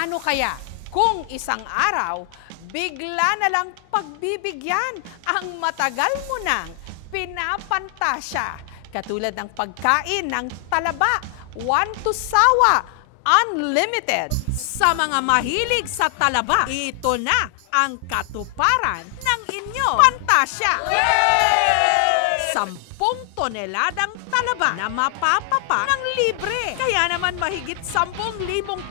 Paano kaya kung isang araw, bigla na lang pagbibigyan ang matagal mo nang pinapantasya? Katulad ng pagkain ng talaba, one to sawa, unlimited. Sa mga mahilig sa talaba, ito na ang katuparan ng inyong pantasya. 10 toneladang talaba na mapapapa ng libre. Kaya naman mahigit 10,000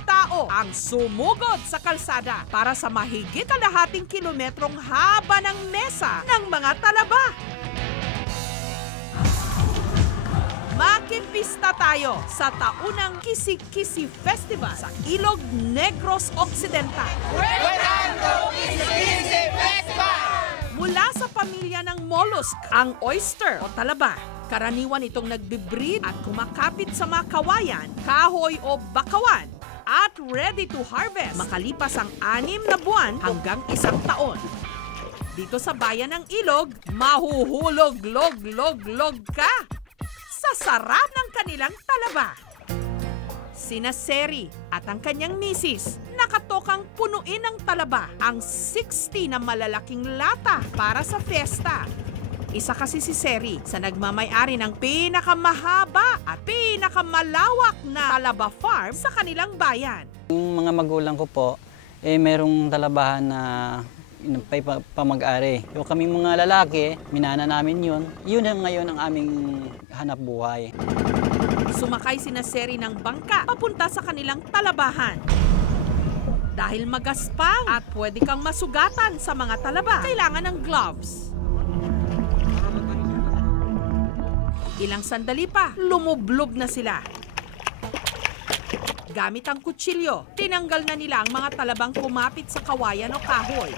tao ang sumugod sa kalsada para sa mahigit kalahating kilometrong haba ng mesa ng mga talaba. Makimpista tayo sa taunang Kisi-Kisi Festival sa Ilog Negros Occidental. Kisi-Kisi Festival! Mula sa pamilya ng mollusk, ang oyster o talaba. Karaniwan itong nagbe-breed at kumakapit sa mga kawayan, kahoy o bakawan at ready to harvest makalipas ang 6 na buwan hanggang 1 taon. Dito sa bayan ng Ilog, mahuhulog-log-log-log ka sa sarap ng kanilang talaba. Sina Seri at ang kanyang misis nakatokang punuin ng talaba ang 60 na malalaking lata para sa fiesta. Isa kasi si Seri sa nagmamay-ari ng pinakamahaba at pinakamalawak na talaba farm sa kanilang bayan. Yung mga magulang ko po, merong talabahan na pamag-ari. Yung kaming mga lalaki, minana namin yun. Yun ang ngayon ang aming hanap buhay. Sumakay sina Seri ng bangka papunta sa kanilang talabahan. Dahil magaspang at pwede kang masugatan sa mga talaba, kailangan ng gloves. Ilang sandali pa, lumublob na sila. Gamit ang kutsilyo, tinanggal na nila ang mga talabang kumapit sa kawayan o kahoy.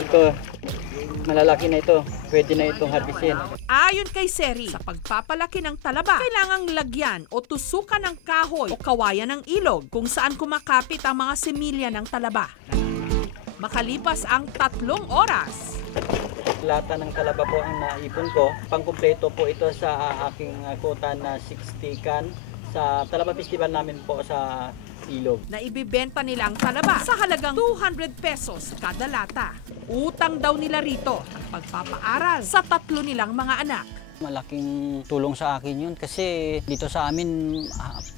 Ito, malalaki na ito. Pwede na itong harbisin. Ayon kay Seri, sa pagpapalaki ng talaba, kailangang lagyan o tusukan ng kahoy o kawayan ng ilog kung saan kumakapit ang mga semilya ng talaba. Makalipas ang 3 oras, Lata ng talaba po ang naipon ko. Pangkumpleto po ito sa aking quota na 60 can sa Talaba Festival namin po sa Ilog. na ibibenta nila ang talaba sa halagang 200 pesos kada lata. Utang daw nila rito ang pagpapaaral sa 3 nilang mga anak. Malaking tulong sa akin yun kasi dito sa amin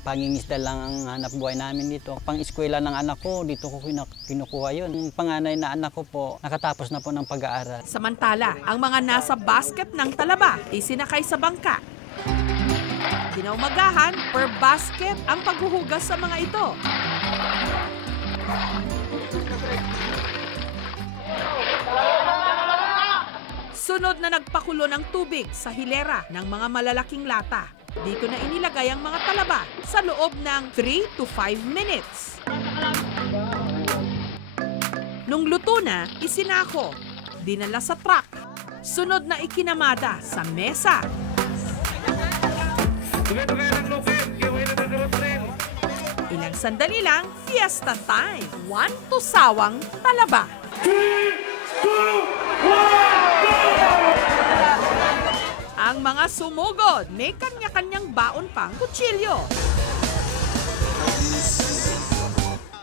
pangingisda lang ang hanap buhay namin dito. Pang-eskwela ng anak ko, dito ko kinukuha yun. Yung panganay na anak ko po, nakatapos na po ng pag-aaral. Samantala, ang mga nasa basket ng talaba isinakay sa bangka. Kinaumagahan, per basket ang paghuhugas sa mga ito. Sunod na nagpakulo ng tubig sa hilera ng mga malalaking lata. Dito na inilagay ang mga talaba sa loob ng 3 to 5 minutes. Nung luto na, isinako, dinala sa truck. Sunod na ikinamada sa mesa. Ilang sandali lang, fiesta time. 1 to sawang talaba. Ang mga sumugod, may kanya-kanyang baon pang kutsilyo.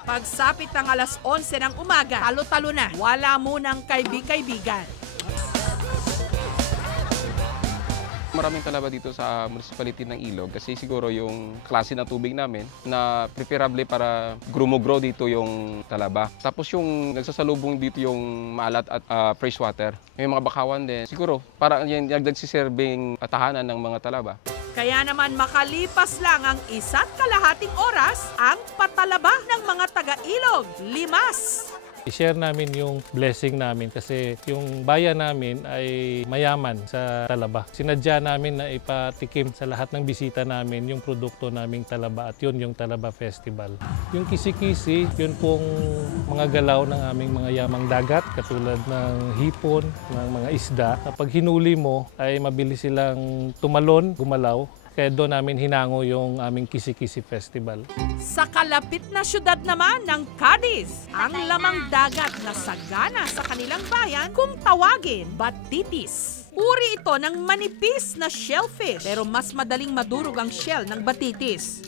Pagsapit ng alas 11 ng umaga, talo-talo na. Wala munang kaibi-kaibigan. Maraming talaba dito sa municipality ng Ilog kasi siguro yung klase ng tubig namin na preferable para grow dito yung talaba. Tapos yung nagsasalubong dito yung maalat at fresh water. May mga bakawan din. Siguro para yung nagsiserving tahanan ng mga talaba. Kaya naman makalipas lang ang 1.5 oras, ang patalaba ng mga taga-Ilog, limas. I-share namin yung blessing namin kasi yung bayan namin ay mayaman sa talaba. Sinadya namin na ipatikim sa lahat ng bisita namin yung produkto naming talaba at yun yung Talaba Festival. Yung kisi-kisi, yun pong mga galaw ng aming mga yamang dagat katulad ng hipon, ng mga isda. Kapag hinuli mo ay mabilis silang tumalon, gumalaw. Kaya doon namin hinango yung aming Kisi-Kisi Festival. Sa kalapit na syudad naman ng Cadiz, ang lamang dagat na sagana sa kanilang bayan kung tawagin batitis. Uri ito ng manipis na shellfish pero mas madaling madurog ang shell ng batitis.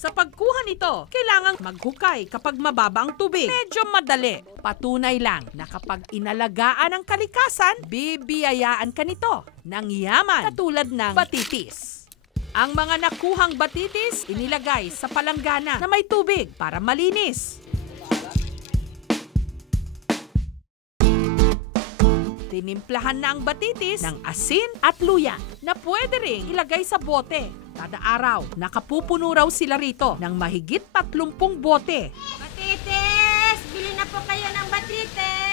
Sa pagkuha nito, kailangang maghukay kapag mababa ang tubig. Medyo madali. Patunay lang na kapag inalagaan ang kalikasan, bibiyayaan ka nito ng yaman katulad ng batitis. Ang mga nakuhang batitis inilagay sa palanggana na may tubig para malinis. Tinimplahan na ang batitis ng asin at luya na pwede ring ilagay sa bote. Kada araw, nakapupuno raw sila rito ng mahigit 30 bote. Batitis! Bili na po kayo ng batitis!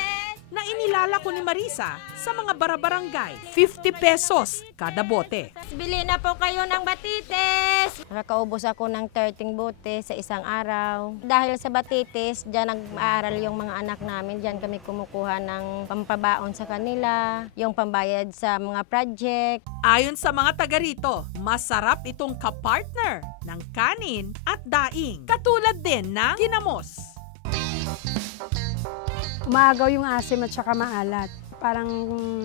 Na inilala ko ni Marisa sa mga barabarangay, 50 pesos kada bote. Bili na po kayo ng batitis! Nakakaubos ako ng 13 bote sa isang araw. Dahil sa batitis, dyan nag-aaral yung mga anak namin. Dyan kami kumukuha ng pampabaon sa kanila, yung pambayad sa mga project. Ayon sa mga taga rito, masarap itong kapartner ng kanin at daing. Katulad din ng ginamos. Umaagaw yung asim at saka maalat. Parang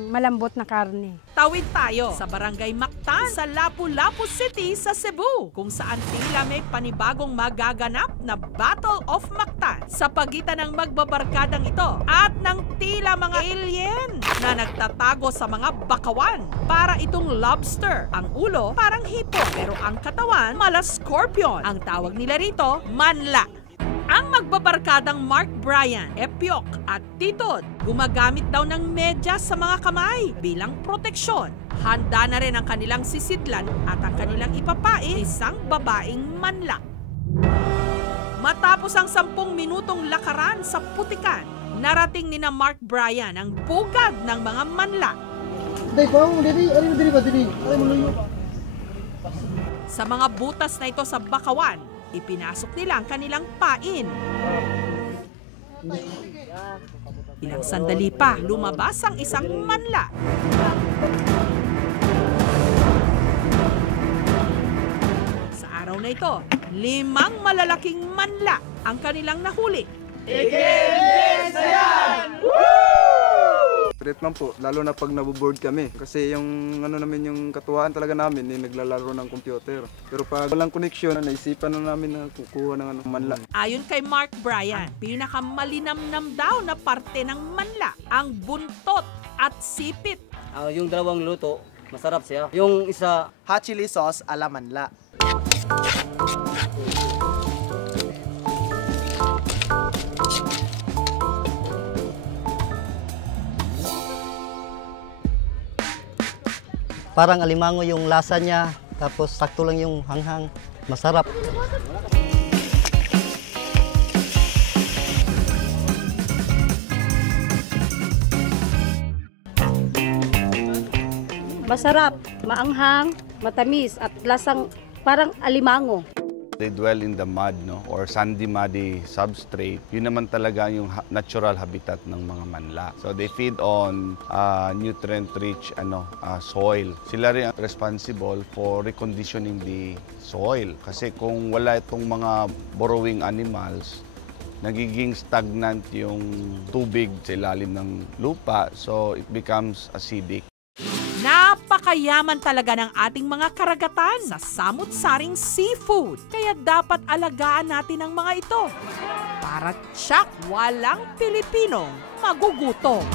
malambot na karne. Tawid tayo sa Barangay Mactan sa Lapu-Lapu City sa Cebu, kung saan tila may panibagong magaganap na Battle of Mactan sa pagitan ng magbabarkadang ito at ng tila mga alien na nagtatago sa mga bakawan. Para itong lobster. Ang ulo parang hipon pero ang katawan mala scorpion. Ang tawag nila rito, manla. Ang magbabarkadang Mark Bryan, Epiok at Titod gumagamit daw ng medyas sa mga kamay bilang proteksyon. Handa na rin ang kanilang sisidlan at ang kanilang ipapain isang babaeng manla. Matapos ang 10 minutong lakaran sa putikan, narating ni na Mark Bryan ang pugad ng mga manla. Sa mga butas na ito sa bakawan, ipinasok nila ang kanilang pain. Ilang sandali pa, lumabas ang isang manla. Sa araw na ito, 5 malalaking manla ang kanilang nahuli. Treatment po, lalo na pag naboboard kami. Kasi yung namin, yung katuwaan talaga namin, naglalaro ng computer. Pero pag walang connection, naisipan na namin na kukuha ng manla. Ayon kay Mark Bryan, pinakamalinamnam daw na parte ng manla, ang buntot at sipit. Yung dalawang luto, masarap siya. Yung isa, hot chili sauce ala manla. parang alimango yung lasa niya, tapos sakto lang yung hanghang. Masarap. Masarap, maanghang, matamis at lasang parang alimango. They dwell in the mud, no, or sandy muddy substrate. Yun naman talaga yung natural habitat ng mga manla. So they feed on nutrient-rich soil. Sila rin ang responsible for reconditioning the soil. Kasi kung wala itong mga burrowing animals, nagiging stagnant yung tubig sa ilalim ng lupa, so it becomes acidic. Napakayaman talaga ng ating mga karagatan sa samut-saring seafood. Kaya dapat alagaan natin ang mga ito para tsak walang Pilipinong magugutom.